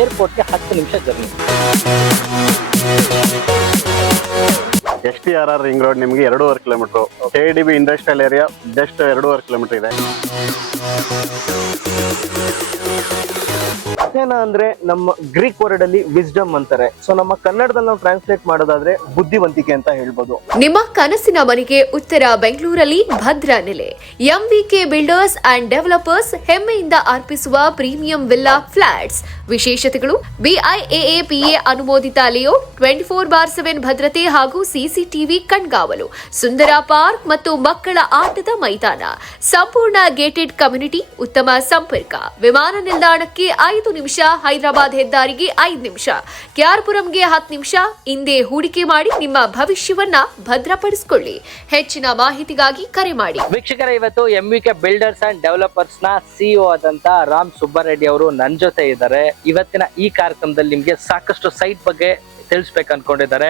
ಏರ್ಪೋರ್ಟ್ಗೆ 10 ನಿಮಿಷ journey. STRR ring road ನಿಮಗೆ 2.5 kilometre. KDB industrial area just 2.5 kilometre ಇದೆ. ಅಥೇನಾ ಅಂದ್ರೆ ನಮ್ಮ ಗ್ರೀಕ್ ವರ್ಡ್ ಅಲ್ಲಿ ವಿಸ್ಡಮ್ ಅಂತಾರೆ. ಸೊ ನಮ್ಮ ಕನ್ನಡದಲ್ಲಿ ನಾವು ಟ್ರಾನ್ಸ್ಲೇಟ್ ಮಾಡೋದಾದ್ರೆ ಬುದ್ಧಿವಂತಿಕೆ ಅಂತ ಹೇಳ್ಬೋದು. ನಿಮ್ಮ ಕನಸಿನ ಮನೆಗೆ ಉತ್ತರ ಬೆಂಗಳೂರಲ್ಲಿ ಭದ್ರಾ ನೆಲೆ. MVK ಬಿಲ್ಡರ್ಸ್ ಅಂಡ್ ಡೆವಲಪರ್ಸ್ ಹೆಮ್ಮೆಯಿಂದ ಅರ್ಪಿಸುವ ಪ್ರೀಮಿಯಂ ವಿಲ್ಲಾ ಫ್ಲಾಟ್ಸ್. ವಿಶೇಷತೆಗಳು: BIAA PA ಅನುಮೋದಿತ ಲೇಔಟ್, 24/7 ಭದ್ರತೆ ಹಾಗೂ CCTV ಕಣ್ಗಾವಲು, ಸುಂದರ ಪಾರ್ಕ್ ಮತ್ತು ಮಕ್ಕಳ ಆಟದ ಮೈದಾನ, ಸಂಪೂರ್ಣ ಗೇಟೆಡ್ ಕಮ್ಯುನಿಟಿ, ಉತ್ತಮ ಸಂಪರ್ಕ, ವಿಮಾನ ನಿಲ್ದಾಣಕ್ಕೆ 5 ನಿಮಿಷ, ಹೈದರಾಬಾದ್ ಹೆದ್ದಾರಿಗೆ 5 ನಿಮಿಷ, KRಪುರಂಗೆ 10 ನಿಮಿಷ. ಇಂದೇ ಹೂಡಿಕೆ ಮಾಡಿ ನಿಮ್ಮ ಭವಿಷ್ಯವನ್ನ ಭದ್ರಪಡಿಸಿಕೊಳ್ಳಿ. ಹೆಚ್ಚಿನ ಮಾಹಿತಿಗಾಗಿ ಕರೆ ಮಾಡಿ. ವೀಕ್ಷಕರ, ಇವತ್ತು MVK ಬಿಲ್ಡರ್ಸ್ ಅಂಡ್ ಡೆವಲಪರ್ಸ್ ನ CEO ಆದಂತ ರಾಮ್ ಸುಬ್ಬಾರೆಡ್ಡಿ ಅವರು ನನ್ನ ಜೊತೆ ಇದ್ದಾರೆ. ಇವತ್ತಿನ ಈ ಕಾರ್ಯಕ್ರಮದಲ್ಲಿ ನಿಮ್ಗೆ ಸಾಕಷ್ಟು ಸೈಟ್ ಬಗ್ಗೆ ತಿಳಿಸ್ಬೇಕು ಅನ್ಕೊಂಡಿದ್ದಾರೆ.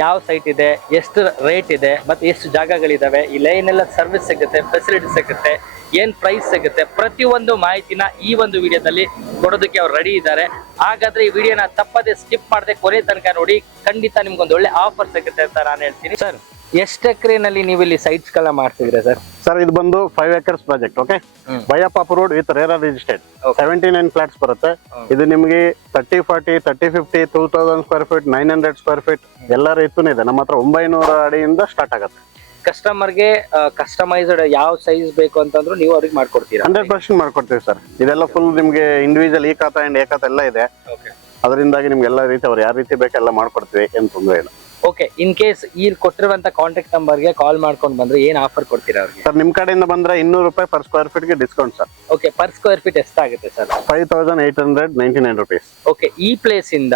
ಯಾವ ಸೈಟ್ ಇದೆ, ಎಷ್ಟು ರೇಟ್ ಇದೆ, ಮತ್ತೆ ಎಷ್ಟು ಜಾಗಗಳಿದಾವೆ, ಇಲ್ಲಿ ಏನೆಲ್ಲ ಸರ್ವಿಸ್ ಸಿಗುತ್ತೆ, ಫೆಸಿಲಿಟಿ ಸಿಗುತ್ತೆ, ಏನ್ ಪ್ರೈಸ್ ಸಿಗುತ್ತೆ, ಪ್ರತಿಯೊಂದು ಮಾಹಿತಿನ ಈ ಒಂದು ವಿಡಿಯೋದಲ್ಲಿ ಕೊಡೋದಕ್ಕೆ ಅವ್ರು ರೆಡಿ ಇದ್ದಾರೆ. ಹಾಗಾದ್ರೆ ಈ ವಿಡಿಯೋನ ತಪ್ಪದೆ ಸ್ಕಿಪ್ ಮಾಡದೆ ಕೊನೆ ತನಕ ನೋಡಿ. ಖಂಡಿತ ನಿಮ್ಗೊಂದು ಒಳ್ಳೆ ಆಫರ್ ಸಿಗುತ್ತೆ ಅಂತ ನಾನು ಹೇಳ್ತೀನಿ. ಸರ್, ಎಷ್ಟು ಎಕರೆನಲ್ಲಿ ನೀವು ಇಲ್ಲಿ ಸೈಟ್ಸ್ ಗಳ ಮಾಡ್ತಿದ್ದೀರಾ ಸರ್? ಸರ್, ಇದು ಬಂದು 5 acres project. Okay, Baiyappa road with RERA registered 79 flats ಬರುತ್ತೆ. ಇದು ನಿಮಗೆ 30, 40, 30, 50, 2000 ಸ್ಕ್ವೇರ್ ಫೀಟ್, 900 ಸ್ಕ್ವೇರ್ ಫೀಟ್ ಎಲ್ಲ ರೀತಿನೂ ಇದೆ. ನಮ್ಮ ಹತ್ರ 900 ಅಡಿಯಿಂದ ಸ್ಟಾರ್ಟ್ ಆಗುತ್ತೆ. ಕಸ್ಟಮರ್ಗೆ ಕಸ್ಟಮೈಸ್ಡ್ ಯಾವ ಸೈಜ್ ಬೇಕು ಅಂತಂದ್ರು ನೀವು ಅವ್ರಿಗೆ ಮಾಡ್ಕೊಡ್ತೀರಾ? 100% ಮಾಡ್ಕೊಡ್ತೀವಿ ಸರ್. ಇದೆಲ್ಲ ಫುಲ್ ನಿಮ್ಗೆ ಇಂಡಿವಿಜುವಲ್ ಈ ಖಾತಾ ಅಂಡ್ ಏ ಖಾತಾ ಎಲ್ಲ ಇದೆ. ಅದರಿಂದಾಗಿ ನಿಮ್ಗೆ ಎಲ್ಲ ರೀತಿ ಅವ್ರು ಯಾವ ರೀತಿ ಬೇಕೆಲ್ಲ ಮಾಡ್ಕೊಡ್ತೀವಿ, ಏನು ತೊಂದರೆ ಇಲ್ಲ. ಓಕೆ, ಇನ್ ಕೇಸ್ ಈ ಕೊಟ್ಟಿರುವಂತ ಕಾಂಟ್ಯಾಕ್ಟ್ ನಂಬರ್ಗೆ ಕಾಲ್ ಮಾಡ್ಕೊಂಡು ಬಂದ್ರೆ ಏನ್ ಆಫರ್ ಕೊಡ್ತೀರಾ ಅವ್ರಿಗೆ? ಸರ್, ನಿಮ್ ಕಡೆಯಿಂದ ಬಂದ್ರೆ 200 ರೂಪಾಯಿ ಪರ್ ಸ್ಕ್ವೇರ್ ಫೀಟ್ ಗೆ discount sir. Okay, per square feet ಎಷ್ಟಾಗುತ್ತೆ ಸರ್? 5899 rupees. ಓಕೆ, ಈ ಪ್ಲೇಸ್ ಇಂದ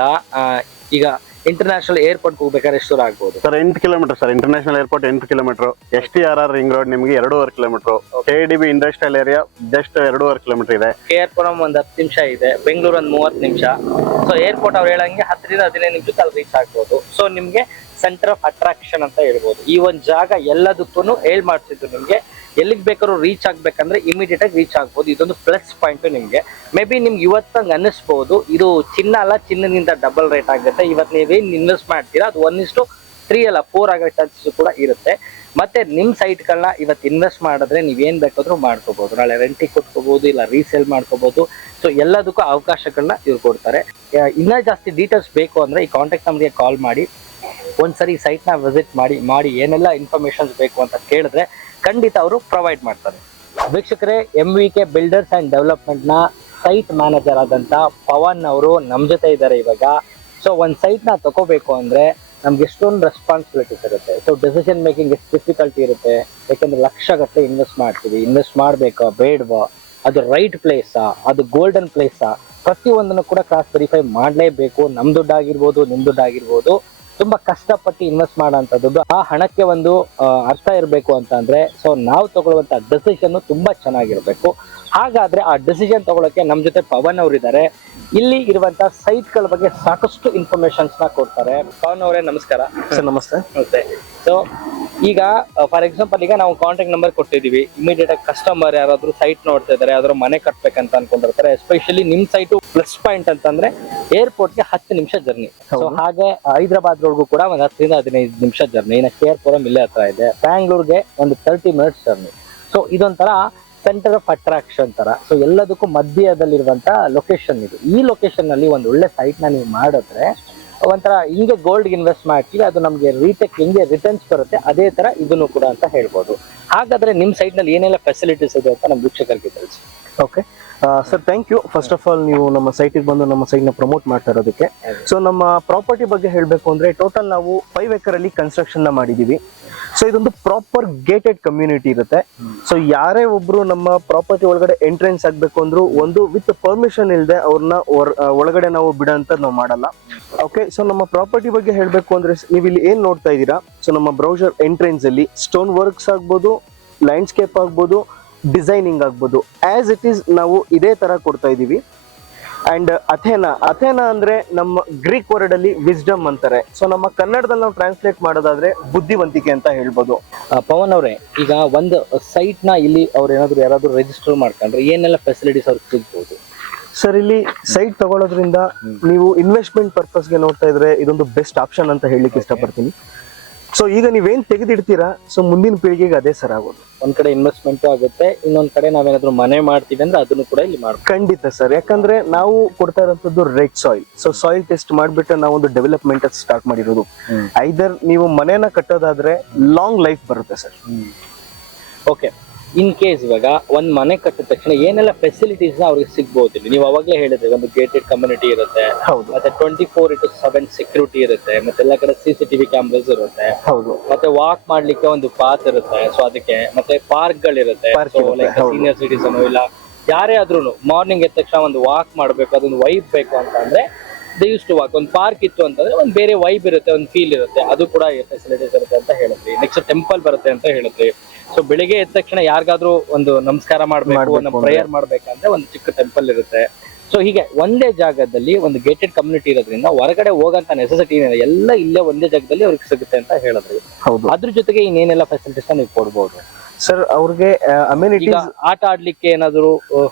ಈಗ ಇಂಟರ್ನ್ಯಾಷನಲ್ ಏರ್ಪೋರ್ಟ್ ಹೋಗ್ಬೇಕಾದ್ರೆ ಎಷ್ಟು ದೂರ ಆಗ್ಬೋದು sir? 8 kilometre sir. International airport 8 kilometre. STRR ring road ನಿಮಗೆ 2.5 kilometre. KDB industrial area just 2.5 kilometre ಇದೆ. KRಪುರಂ ಒಂದು 10 ನಿಮಿಷ ಇದೆ, ಬೆಂಗಳೂರು ಒಂದು 30 ನಿಮಿಷ. ಸೊ ಏರ್ಪೋರ್ಟ್ ಅವ್ರು ಹೇಳಂಗೆ 10 ರಿಂದ 15 ನಿಮಿಷಕ್ಕೆ ಅಲ್ಲಿ ರೀಚ್ ಆಗ್ಬೋದು. ಸೊ ನಿಮ್ಗೆ ಸೆಂಟರ್ ಆಫ್ ಅಟ್ರಾಕ್ಷನ್ ಅಂತ ಹೇಳ್ಬೋದು. ಈ ಒಂದು ಜಾಗ ಎಲ್ಲದಕ್ಕೂ ಹೇಳ್ ಮಾಡ್ತಿದ್ದು ನಿಮ್ಗೆ ಎಲ್ಲಿಗೆ ಬೇಕಾದ್ರೂ ರೀಚ್ ಆಗ್ಬೇಕಂದ್ರೆ ಇಮಿಡಿಯೇಟ್ ಆಗಿ ರೀಚ್ ಆಗ್ಬೋದು. ಇದೊಂದು ಪ್ಲಸ್ ಪಾಯಿಂಟ್ ನಿಮ್ಗೆ. ಮೇ ಬಿ ನಿಮ್ಗೆ ಇವತ್ತಂಗೆ ಅನ್ನಿಸ್ಬಹುದು ಇದು ಚಿನ್ನ ಅಲ್ಲ, ಚಿನ್ನದಿಂದ ಡಬಲ್ ರೇಟ್ ಆಗುತ್ತೆ. ಇವತ್ತು ನೀವೇನ್ ಇನ್ವೆಸ್ಟ್ ಮಾಡ್ತೀರಾ ಅದು 1:3 ಅಲ್ಲ 4 ಆಗೋ ಚಾನ್ಸಸ್ ಕೂಡ ಇರುತ್ತೆ. ಮತ್ತೆ ನಿಮ್ ಸೈಟ್ಗಳನ್ನ ಇವತ್ತು ಇನ್ವೆಸ್ಟ್ ಮಾಡಿದ್ರೆ ನೀವೇನ್ ಬೇಕಾದ್ರೂ ಮಾಡ್ಕೋಬಹುದು. ನಾಳೆ ರೆಂಟಿಗೆ ಕೊಟ್ಕೋಬಹುದು, ಇಲ್ಲ ರೀಸೇಲ್ ಮಾಡ್ಕೋಬಹುದು. ಸೊ ಎಲ್ಲದಕ್ಕೂ ಅವಕಾಶಗಳನ್ನ ಇವ್ರು ಕೊಡ್ತಾರೆ. ಇನ್ನೂ ಜಾಸ್ತಿ ಡೀಟೇಲ್ಸ್ ಬೇಕು ಅಂದ್ರೆ ಈ ಕಾಂಟ್ಯಾಕ್ಟ್ ನಂಬರ್ಗೆ ಕಾಲ್ ಮಾಡಿ ಒಂದ್ಸರಿ ಸೈಟ್ ನ ವಿಸಿಟ್ ಮಾಡಿ ಏನೆಲ್ಲ ಇನ್ಫಾರ್ಮೇಶನ್ಸ್ ಬೇಕು ಅಂತ ಕೇಳಿದ್ರೆ ಖಂಡಿತ ಅವರು ಪ್ರೊವೈಡ್ ಮಾಡ್ತಾರೆ. ವೀಕ್ಷಕರೇ, MVK ಬಿಲ್ಡರ್ಸ್ ಅಂಡ್ ಡೆವಲಪ್ಮೆಂಟ್ ನ ಸೈಟ್ ಮ್ಯಾನೇಜರ್ ಆದಂತ ಪವನ್ ಅವರು ನಮ್ ಜೊತೆ ಇದ್ದಾರೆ ಇವಾಗ. ಸೊ ಒಂದ್ ಸೈಟ್ ನ ತಗೋಬೇಕು ಅಂದ್ರೆ ನಮ್ಗೆ ಎಷ್ಟೊಂದು ರೆಸ್ಪಾನ್ಸಿಬಿಲಿಟೀಸ್ ಇರುತ್ತೆ. ಸೊ ಡಿಸಿಷನ್ ಮೇಕಿಂಗ್ ಎಷ್ಟು ಡಿಫಿಕಲ್ಟಿ ಇರುತ್ತೆ. ಯಾಕಂದ್ರೆ ಲಕ್ಷಗಟ್ಟಲೆ ಇನ್ವೆಸ್ಟ್ ಮಾಡ್ತೀವಿ. ಇನ್ವೆಸ್ಟ್ ಮಾಡ್ಬೇಕಾ ಬೇಡವಾ, ಅದು ರೈಟ್ ಪ್ಲೇಸಾ, ಅದು ಗೋಲ್ಡನ್ ಪ್ಲೇಸಾ, ಪ್ರತಿಯೊಂದನ್ನು ಕೂಡ ಕ್ರಾಸ್ ವೆರಿಫೈ ಮಾಡ್ಲೇಬೇಕು. ನಮ್ ದುಡ್ಡಾಗಿರ್ಬೋದು, ನಿಮ್ ದುಡ್ಡಾಗಿರ್ಬೋದು. ತುಂಬಾ ಕಷ್ಟಪಟ್ಟು ಇನ್ವೆಸ್ಟ್ ಮಾಡೋಂಥದ್ದು. ಆ ಹಣಕ್ಕೆ ಒಂದು ಅರ್ಥ ಇರಬೇಕು ಅಂತ ಅಂದ್ರೆ ಸೊ ನಾವು ತಗೊಳ್ಳುವಂತ ಡಿಸಿಷನ್ ತುಂಬಾ ಚೆನ್ನಾಗಿರ್ಬೇಕು. ಹಾಗಾದ್ರೆ ಆ ಡಿಸಿಷನ್ ತಗೊಳಕ್ಕೆ ನಮ್ ಜೊತೆ ಪವನ್ ಅವರು ಇದ್ದಾರೆ. ಇಲ್ಲಿ ಇರುವಂತ ಸೈಟ್ ಗಳ ಬಗ್ಗೆ ಸಾಕಷ್ಟು ಇನ್ಫಾರ್ಮೇಶನ್ಸ್ ನ ಕೊಡ್ತಾರೆ. ಪವನ್ ಅವರೇ, ನಮಸ್ಕಾರ. ಸರ್, ನಮಸ್ತೆ. ಸೊ ಈಗ ಫಾರ್ ಎಕ್ಸಾಂಪಲ್ ಈಗ ನಾವು ಕಾಂಟ್ಯಾಕ್ಟ್ ನಂಬರ್ ಕೊಟ್ಟಿದೀವಿ. ಇಮಿಡಿಯೇಟ್ ಆಗಿ ಕಸ್ಟಮರ್ ಯಾರಾದ್ರೂ ಸೈಟ್ ನೋಡ್ತಾ ಇದಾರೆ, ಯಾವ್ದಾದ್ರು ಮನೆ ಕಟ್ಬೇಕಂತ ಅನ್ಕೊಂಡಿರ್ತಾರೆ. ಎಸ್ಪೆಷಲಿ ನಿಮ್ ಸೈಟ್ ಪ್ಲಸ್ ಪಾಯಿಂಟ್ ಅಂತಂದ್ರೆ ಏರ್ಪೋರ್ಟ್ಗೆ 10 ನಿಮಿಷ ಜರ್ನಿ. ಸೊ ಹಾಗೆ ಹೈದರಾಬಾದ್ ರೋಡ್ಗೂ ಕೂಡ ಒಂದು 10 ರಿಂದ 15 ನಿಮಿಷ ಜರ್ನಿ. ಇನ್ನು KRಪುರಂ ಇಲ್ಲೇ ಹತ್ರ ಇದೆ. ಬ್ಯಾಂಗ್ಳೂರ್ಗೆ ಒಂದು 30 ಮಿನಿಟ್ಸ್ ಜರ್ನಿ. ಸೊ ಇದೊಂಥರ ಸೆಂಟರ್ ಆಫ್ ಅಟ್ರಾಕ್ಷನ್ ತರ. ಸೊ ಎಲ್ಲದಕ್ಕೂ ಮಧ್ಯದಲ್ಲಿರುವಂತ ಲೊಕೇಶನ್ ಇದು. ಈ ಲೊಕೇಶನ್ ನಲ್ಲಿ ಒಂದು ಒಳ್ಳೆ ಸೈಟ್ ನ ನೀವು ಮಾಡಿದ್ರೆ ಒಂಥರ ಹಿಂಗೆ ಗೋಲ್ಡ್ ಇನ್ವೆಸ್ಟ್ ಮಾಡ್ತೀವಿ, ಅದು ನಮ್ಗೆ ಹೆಂಗೆ ರಿಟರ್ನ್ಸ್ ಬರುತ್ತೆ ಅದೇ ತರ ಇದನ್ನು ಕೂಡ ಅಂತ ಹೇಳ್ಬೋದು. ಹಾಗಾದ್ರೆ ನಿಮ್ ಸೈಟ್ ನಲ್ಲಿ ಏನೆಲ್ಲ ಫೆಸಿಲಿಟೀಸ್ ಇದೆ ಅಂತ ನಮ್ಮ ವೀಕ್ಷಕರಿಗೆ ತಿಳಿಸಿ. Okay sir, thank you. First of all ನೀವು ನಮ್ಮ ಸೈಟಿಗೆ ಬಂದು ನಮ್ಮ ಸೈಟ್ ನ ಪ್ರಮೋಟ್ ಮಾಡ್ತಾ ಇರೋದಕ್ಕೆ. ಸೊ ನಮ್ಮ ಪ್ರಾಪರ್ಟಿ ಬಗ್ಗೆ ಹೇಳಬೇಕು ಅಂದ್ರೆ ಟೋಟಲ್ ನಾವು 5 acre ಅಲ್ಲಿ ಕನ್ಸ್ಟ್ರಕ್ಷನ್ ನ ಮಾಡಿದೀವಿ. ಸೊ ಇದೊಂದು ಪ್ರಾಪರ್ ಗೇಟೆಡ್ ಕಮ್ಯುನಿಟಿ ಇರುತ್ತೆ. ಸೊ ಯಾರೇ ಒಬ್ರು ನಮ್ಮ ಪ್ರಾಪರ್ಟಿ ಒಳಗಡೆ ಎಂಟ್ರೆನ್ಸ್ ಆಗ್ಬೇಕು ಅಂದ್ರು ಒಂದು ವಿತ್ ಪರ್ಮಿಷನ್ ಇಲ್ಲದೆ ಅವ್ರನ್ನ ಒಳಗಡೆ ನಾವು ಬಿಡೋಂತ ನಾವು ಮಾಡಲ್ಲ. ಓಕೆ, ಸೊ ನಮ್ಮ ಪ್ರಾಪರ್ಟಿ ಬಗ್ಗೆ ಹೇಳಬೇಕು ಅಂದ್ರೆ ನೀವು ಇಲ್ಲಿ ಏನ್ ನೋಡ್ತಾ ಇದ್ದೀರಾ, ಸೊ ನಮ್ಮ ಬ್ರೌಸರ್ ಎಂಟ್ರೆನ್ಸ್ ಅಲ್ಲಿ ಸ್ಟೋನ್ ವರ್ಕ್ಸ್ ಆಗ್ಬೋದು, ಲ್ಯಾಂಡ್ಸ್ಕೇಪ್ ಆಗ್ಬೋದು, ಡಿಸೈನಿಂಗ್ ಆಗ್ಬೋದು, ಆಸ್ ಇಟ್ ಈಸ್ ನಾವು ಇದೇ ತರ ಕೊಡ್ತಾ ಇದೀವಿ. ಅಂಡ್ ಅಥೇನಾ ಅಂದ್ರೆ ನಮ್ಮ ಗ್ರೀಕ್ ವರ್ಡ್ ಅಲ್ಲಿ ವಿಸ್ಡಮ್ ಅಂತಾರೆ. ಸೊ ನಮ್ಮ ಕನ್ನಡದಲ್ಲಿ ನಾವು ಟ್ರಾನ್ಸ್ಲೇಟ್ ಮಾಡೋದಾದ್ರೆ ಬುದ್ಧಿವಂತಿಕೆ ಅಂತ ಹೇಳ್ಬೋದು. ಪವನ್ ಅವರೇ, ಈಗ ಒಂದು ಸೈಟ್ ನ ಇಲ್ಲಿ ಅವ್ರು ಯಾರಾದ್ರೂ ರಿಜಿಸ್ಟರ್ ಮಾಡ್ಕೊಂಡ್ರೆ ಏನೆಲ್ಲ ಫೆಸಿಲಿಟೀಸ್ ಅವ್ರಿಗೆ ಸಿಗ್ಬೋದು? ಸರ್ ಇಲ್ಲಿ ಸೈಟ್ ತಗೊಳ್ಳೋದ್ರಿಂದ ನೀವು ಇನ್ವೆಸ್ಟ್ಮೆಂಟ್ ಪರ್ಪಸ್ಗೆ ನೋಡ್ತಾ ಇದ್ರೆ ಇದೊಂದು ಬೆಸ್ಟ್ ಆಪ್ಷನ್ ಅಂತ ಹೇಳಲಿಕ್ಕೆ ಇಷ್ಟಪಡ್ತೀನಿ. ಸೊ ಈಗ ನೀವೇನ್ ತೆಗೆದಿಡ್ತೀರಾ ಸೊ ಮುಂದಿನ ಪೀಳಿಗೆಗೆ ಅದೇ ಸರ್ ಆಗೋದು. ಒಂದ್ ಕಡೆ ಇನ್ವೆಸ್ಟ್ಮೆಂಟ್ ಆಗುತ್ತೆ, ಇನ್ನೊಂದ್ ಕಡೆ ನಾವೇನಾದ್ರೂ ಮನೆ ಮಾಡ್ತೀವಿ ಅಂದ್ರೆ ಅದನ್ನು ಕೂಡ ಇಲ್ಲಿ ಮಾಡ್ಬೋದು. ಖಂಡಿತ ಸರ್, ಯಾಕಂದ್ರೆ ನಾವು ಕೊಡ್ತಾ ಇರೋಂಥದ್ದು red soil. So soil test ಮಾಡ್ಬಿಟ್ಟು ನಾವೊಂದು ಡೆವಲಪ್ಮೆಂಟ್ ಸ್ಟಾರ್ಟ್ ಮಾಡಿರೋದು. ಐದರ್ ನೀವು ಮನೆನ ಕಟ್ಟೋದಾದ್ರೆ ಲಾಂಗ್ ಲೈಫ್ ಬರುತ್ತೆ ಸರ್. ಓಕೆ, ಇನ್ ಕೇಸ್ ಇವಾಗ ಒಂದ್ ಮನೆ ಕಟ್ಟಿದ ತಕ್ಷಣ ಏನೆಲ್ಲ ಫೆಸಿಲಿಟೀಸ್ ಅವ್ರಿಗೆ ಸಿಗ್ಬೋದು ಇಲ್ಲಿ? ನೀವು ಅವಾಗಲೇ ಹೇಳಿದ್ರೆ ಒಂದು ಗೇಟೆಡ್ ಕಮ್ಯುನಿಟಿ ಇರುತ್ತೆ, ಹೌದು, ಮತ್ತೆ 24/7 ಸೆಕ್ಯೂರಿಟಿ ಇರುತ್ತೆ, ಮತ್ತೆ ಎಲ್ಲ ಕಡೆ CCTV ಕ್ಯಾಮ್ರಾಸ್ ಇರುತ್ತೆ, ಹೌದು, ಮತ್ತೆ ವಾಕ್ ಮಾಡ್ಲಿಕ್ಕೆ ಒಂದು ಪಾತ್ ಇರುತ್ತೆ. ಸೊ ಅದಕ್ಕೆ ಮತ್ತೆ ಪಾರ್ಕ್ ಗಳಿರುತ್ತೆ. ಸೀನಿಯರ್ ಸಿಟಿಸನ್ ಇಲ್ಲ ಯಾರೇ ಆದ್ರೂ ಮಾರ್ನಿಂಗ್ ಎದ್ದ ತಕ್ಷಣ ಒಂದು ವಾಕ್ ಮಾಡ್ಬೇಕು, ಅದೊಂದು ವೈಬ್ ಬೇಕು ಅಂತ ಅಂದ್ರೆ ದೇ ಯೂಸ್ ಟು ವಾಕ್. ಒಂದು ಪಾರ್ಕ್ ಇತ್ತು ಅಂತಂದ್ರೆ ಒಂದು ಬೇರೆ ವೈಬ್ ಇರುತ್ತೆ, ಒಂದು ಫೀಲ್ ಇರುತ್ತೆ, ಅದು ಕೂಡ ಫೆಸಿಲಿಟೀಸ್ ಇರುತ್ತೆ ಅಂತ ಹೇಳಿದ್ರಿ. ನೆಕ್ಸ್ಟ್ ಟೆಂಪಲ್ ಬರುತ್ತೆ ಅಂತ ಹೇಳಿದ್ರಿ. ಸೊ ಬೆಳಿಗ್ಗೆ ಎದ್ದ ತಕ್ಷಣ ಯಾರಿಗಾದ್ರೂ ಒಂದು ನಮಸ್ಕಾರ ಮಾಡ್ಬೇಕು, ಪ್ರೇಯರ್ ಮಾಡ್ಬೇಕಂದ್ರೆ ಒಂದು ಚಿಕ್ಕ ಟೆಂಪಲ್ ಇರುತ್ತೆ. ಸೊ ಹೀಗೆ ಒಂದೇ ಜಾಗದಲ್ಲಿ ಒಂದು ಗೇಟೆಡ್ ಕಮ್ಯುನಿಟಿ ಇರೋದ್ರಿಂದ ಹೊರಗಡೆ ಹೋಗಂತ ನೆಸೆಸಿಟಿ ಎಲ್ಲ ಇಲ್ಲೇ ಒಂದೇ ಜಾಗದಲ್ಲಿ ಅವ್ರಿಗೆ ಸಿಗುತ್ತೆ ಅಂತ ಹೇಳಿದ್ರಿ. ಹೌದು. ಅದ್ರ ಜೊತೆಗೆ ಇನ್ನೇನೆಲ್ಲ ಫೆಸಿಲಿಟೀಸ್ ನೀವು ಕೊಡ್ಬೋದು ಸರ್? ಅವ್ರಿಗೆ ಅಮ್ಯುನಿಟೀಸ್, ಆಟ ಆಡ್ಲಿಕ್ಕೆ ಏನಾದ್ರು?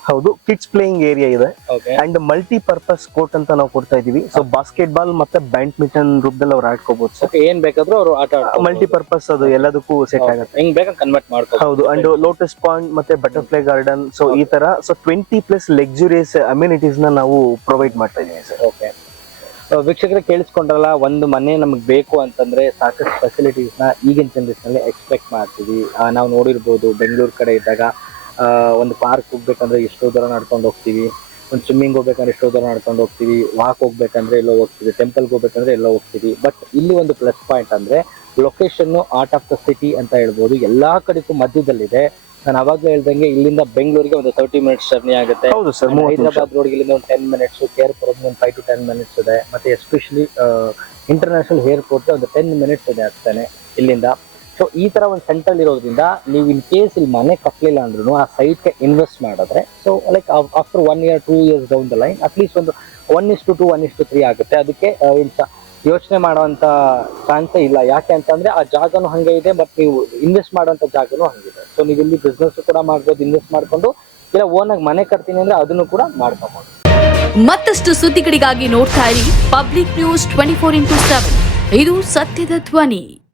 ಹೌದು, ಕಿಡ್ಸ್ ಪ್ಲೇಯಿಂಗ್ ಏರಿಯಾ ಇದೆ Okay. ಅಂಡ್ ಮಲ್ಟಿಪರ್ಪಸ್ ಕೋರ್ಟ್ ಅಂತ ನಾವು ಕೊಡ್ತಾ ಇದೀವಿ. ಸೊ ಬಾಸ್ಕೆಟ್ ಬಾಲ್ ಮತ್ತೆ ಬ್ಯಾಡ್ಮಿಂಟನ್ ರೂಪದಲ್ಲಿ ಅವ್ರು ಆಡ್ಕೋಬಹುದು ಸರ್. ಏನ್ ಬೇಕಾದ್ರೂ ಅವರು ಆಟ ಮಲ್ಟಿಪರ್ಪಸ್ ಅದು ಎಲ್ಲದಕ್ಕೂ ಸೆಟ್ ಆಗುತ್ತೆ. ಹೆಂಗ್ ಬೇಕಾ ಕನ್ವರ್ಟ್ ಮಾಡ್ಕೋ. ಹೌದು, ಅಂಡ್ ಲೋಟಸ್ ಪಾಯಿಂಟ್ ಮತ್ತೆ ಬಟರ್ಫ್ಲೈ ಗಾರ್ಡನ್, ಸೊ ಈ ತರ ಸೊ 20+ ಲಕ್ಸುರಿಯಸ್ ಅಮ್ಯುನಿಟೀಸ್ ನ ನಾವು ಪ್ರೊವೈಡ್ ಮಾಡ್ತಾ ಇದೀವಿ ಸರ್. ಓಕೆ, ವೀಕ್ಷಕರೇ ಕೇಳಿಸ್ಕೊಂಡ್ರಲ್ಲ, ಒಂದು ಮನೆ ನಮಗೆ ಬೇಕು ಅಂತಂದ್ರೆ ಸಾಕಷ್ಟು ಫೆಸಿಲಿಟೀಸ್ ನ ಈಗಿನ ಜನರೇಷನ್ ಅಲ್ಲಿ ಎಕ್ಸ್ಪೆಕ್ಟ್ ಮಾಡ್ತೀವಿ. ನಾವು ನೋಡಿರ್ಬೋದು ಬೆಂಗಳೂರು ಕಡೆ ಇದ್ದಾಗ ಒಂದು ಪಾರ್ಕ್ ಹೋಗ್ಬೇಕಂದ್ರೆ ಎಷ್ಟೋ ದೂರ ನಡ್ಕೊಂಡು ಹೋಗ್ತೀವಿ, ಒಂದು ಸ್ವಿಮ್ಮಿಂಗ್ ಹೋಗ್ಬೇಕಂದ್ರೆ ಎಷ್ಟೋ ದೂರ ನಡ್ಕೊಂಡು ಹೋಗ್ತೀವಿ, ವಾಕ್ ಹೋಗ್ಬೇಕಂದ್ರೆ ಎಲ್ಲೋ ಹೋಗ್ತೀವಿ, ಟೆಂಪಲ್ಗೆ ಹೋಗ್ಬೇಕಂದ್ರೆ ಎಲ್ಲೋ ಹೋಗ್ತೀವಿ. ಬಟ್ ಇಲ್ಲಿ ಒಂದು ಪ್ಲಸ್ ಪಾಯಿಂಟ್ ಅಂದ್ರೆ location art of the city ಅಂತ ಹೇಳ್ಬೋದು, ಎಲ್ಲಾ ಕಡೆಗೂ ಮಧ್ಯದಲ್ಲಿದೆ. ನಾನು ಅವಾಗಲೇ ಹೇಳ್ದಂಗೆ ಇಲ್ಲಿಂದ ಬೆಂಗಳೂರಿಗೆ ಒಂದು 30 ಮಿನಿಟ್ಸ್ ಜರ್ನಿ ಆಗುತ್ತೆ. ಹೌದು ಸರ್. ಹೈದರಾಬಾದ್ ರೋಡ್ಗೆ ಇಲ್ಲಿಂದ ಒಂದು 10 ಮಿನಿಟ್ಸ್, ಕೇರ್ಪುರಂ ಒಂದು 5 to 10 ಮಿನಿಟ್ಸ್ ಇದೆ. ಮತ್ತೆ ಎಸ್ಪೆಷಲಿ ಇಂಟರ್ನ್ಯಾಷನಲ್ ಏರ್ಪೋರ್ಟ್ ಒಂದು 10 ಮಿನಿಟ್ಸ್ ಇದೆ ಆಗ್ತಾನೆ ಇಲ್ಲಿಂದ. ಸೊ ಈ ತರ ಒಂದು ಸೆಂಟ್ರಲ್ ಇರೋದ್ರಿಂದ ನೀವು ಇನ್ ಕೇಸ್ ಇಲ್ಲಿ ಮನೆ ಕಟ್ಟಲಿಲ್ಲ ಅಂದ್ರೂ ಆ ಸೈಟ್ಗೆ ಇನ್ವೆಸ್ಟ್ ಮಾಡಿದ್ರೆ so like after 1 year 2 years down the line at least ಒಂದು 1:2 1:3 ಆಗುತ್ತೆ. ಅದಕ್ಕೆ ಯೋಚನೆ ಮಾಡುವಂತ ಚಾನ್ಸೇ ಇಲ್ಲ. ಯಾಕೆ ಅಂತಂದ್ರೆ ಆ ಜಾಗನೂ ಹಂಗೆ ಇದೆ, ಬಟ್ ನೀವು ಇನ್ವೆಸ್ಟ್ ಮಾಡುವಂತ ಜಾಗನೂ ಹಂಗಿದೆ. ಸೊ ನೀವು ಇಲ್ಲಿ ಬಿಸ್ನೆಸ್ ಕೂಡ ಮಾಡ್ಬೋದು, ಇನ್ವೆಸ್ಟ್ ಮಾಡ್ಕೊಂಡು, ಇಲ್ಲ ಓನಾಗಿ ಮನೆ ಕಟ್ತೀನಿ ಅಂದ್ರೆ ಅದನ್ನು ಕೂಡ ಮಾಡ್ಕೋಬಹುದು. ಮತ್ತಷ್ಟು ಸುದ್ದಿಗಳಿಗಾಗಿ ನೋಡ್ತಾ ಇರಿ ಪಬ್ಲಿಕ್ ನ್ಯೂಸ್ 24/7. ಇದು ಸತ್ಯದ ಧ್ವನಿ.